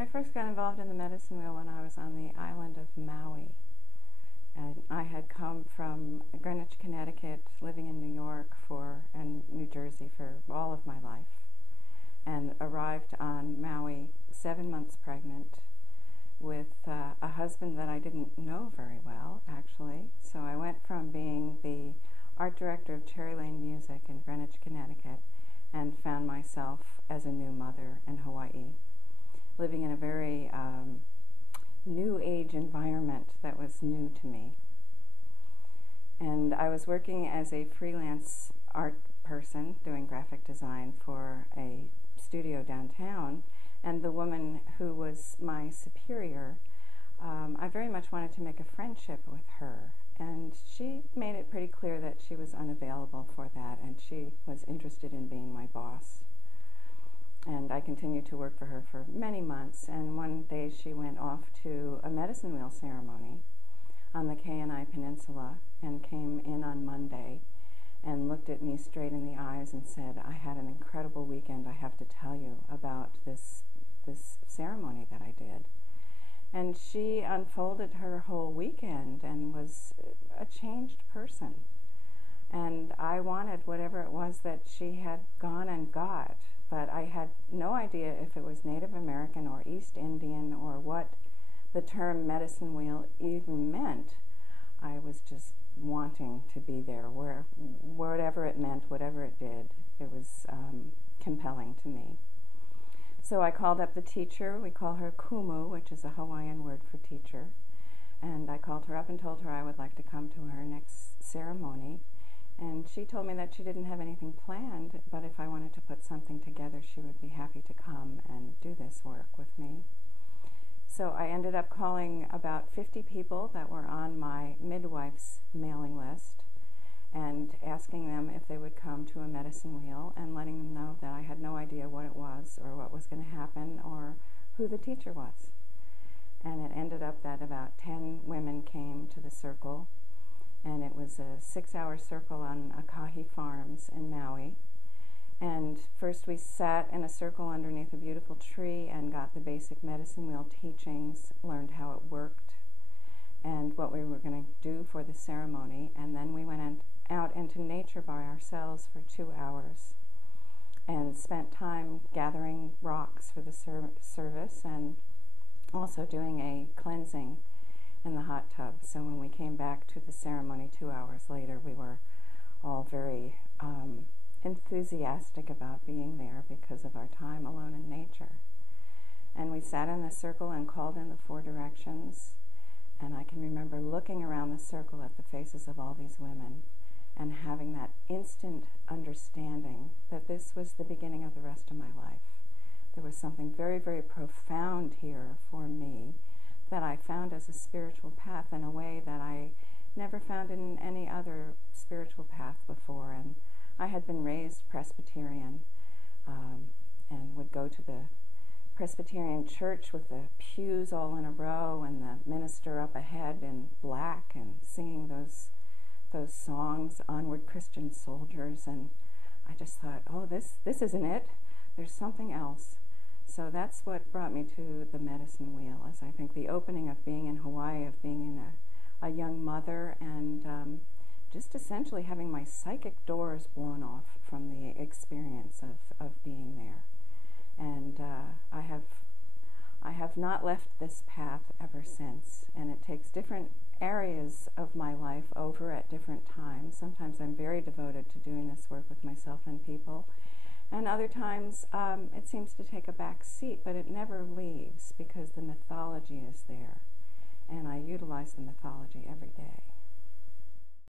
I first got involved in the medicine wheel when I was on the island of Maui. And I had come from Greenwich, Connecticut, living in New York and New Jersey for all of my life, and arrived on Maui 7 months pregnant with a husband that I didn't know very well, actually. So I went from being the art director of Cherry Lane Music in Greenwich, Connecticut, and found myself as a new mother in Hawaii, living in a very new age environment that was new to me. And I was working as a freelance art person doing graphic design for a studio downtown, and the woman who was my superior, I very much wanted to make a friendship with her, and she made it pretty clear that she was unavailable for that, and she was interested in being my boss. And I continued to work for her for many months, and one day she went off to a medicine wheel ceremony on the Kenai Peninsula and came in on Monday and looked at me straight in the eyes and said, "I had an incredible weekend, I have to tell you about this ceremony that I did." And she unfolded her whole weekend and was a changed person. And I wanted whatever it was that she had gone and got, but I had no idea if it was Native American or East Indian or what the term medicine wheel even meant. I was just wanting to be there, whatever it meant, whatever it did. It was compelling to me. So I called up the teacher. We call her Kumu, which is a Hawaiian word for teacher. And I called her up and told her I would like to come to her next ceremony. And she told me that she didn't have anything planned, but if I wanted to put something together, she would be happy to come and do this work with me. So I ended up calling about 50 people that were on my midwife's mailing list and asking them if they would come to a medicine wheel and letting them know that I had no idea what it was or what was going to happen or who the teacher was. And it ended up that about 10 women came to the circle, and it was a 6-hour circle on Akahi Farms in Maui. And first we sat in a circle underneath a beautiful tree and got the basic medicine wheel teachings, learned how it worked and what we were going to do for the ceremony. And then we went out into nature by ourselves for 2 hours and spent time gathering rocks for the service and also doing a cleansing in the hot tub. So when we came back to the ceremony 2 hours later, we were all very enthusiastic about being there because of our time alone in nature. And we sat in the circle and called in the 4 directions, and I can remember looking around the circle at the faces of all these women and having that instant understanding that this was the beginning of the rest of my life. There was something very, very profound here for me that I found as a spiritual path in a way that I never found in any other spiritual path before. And I had been raised Presbyterian and would go to the Presbyterian church with the pews all in a row and the minister up ahead in black and singing those songs, Onward Christian Soldiers. And I just thought, oh, this isn't it. There's something else. So that's what brought me to the medicine wheel, is I think the opening of being in Hawaii, of being in a young mother, and just essentially having my psychic doors blown off from the experience of being there. And I have not left this path ever since, and it takes different areas of my life over at different times. Sometimes I'm very devoted to doing this work with myself and people, and other times it seems to take a back seat, but it never leaves because the mythology is there, and I utilize the mythology every day.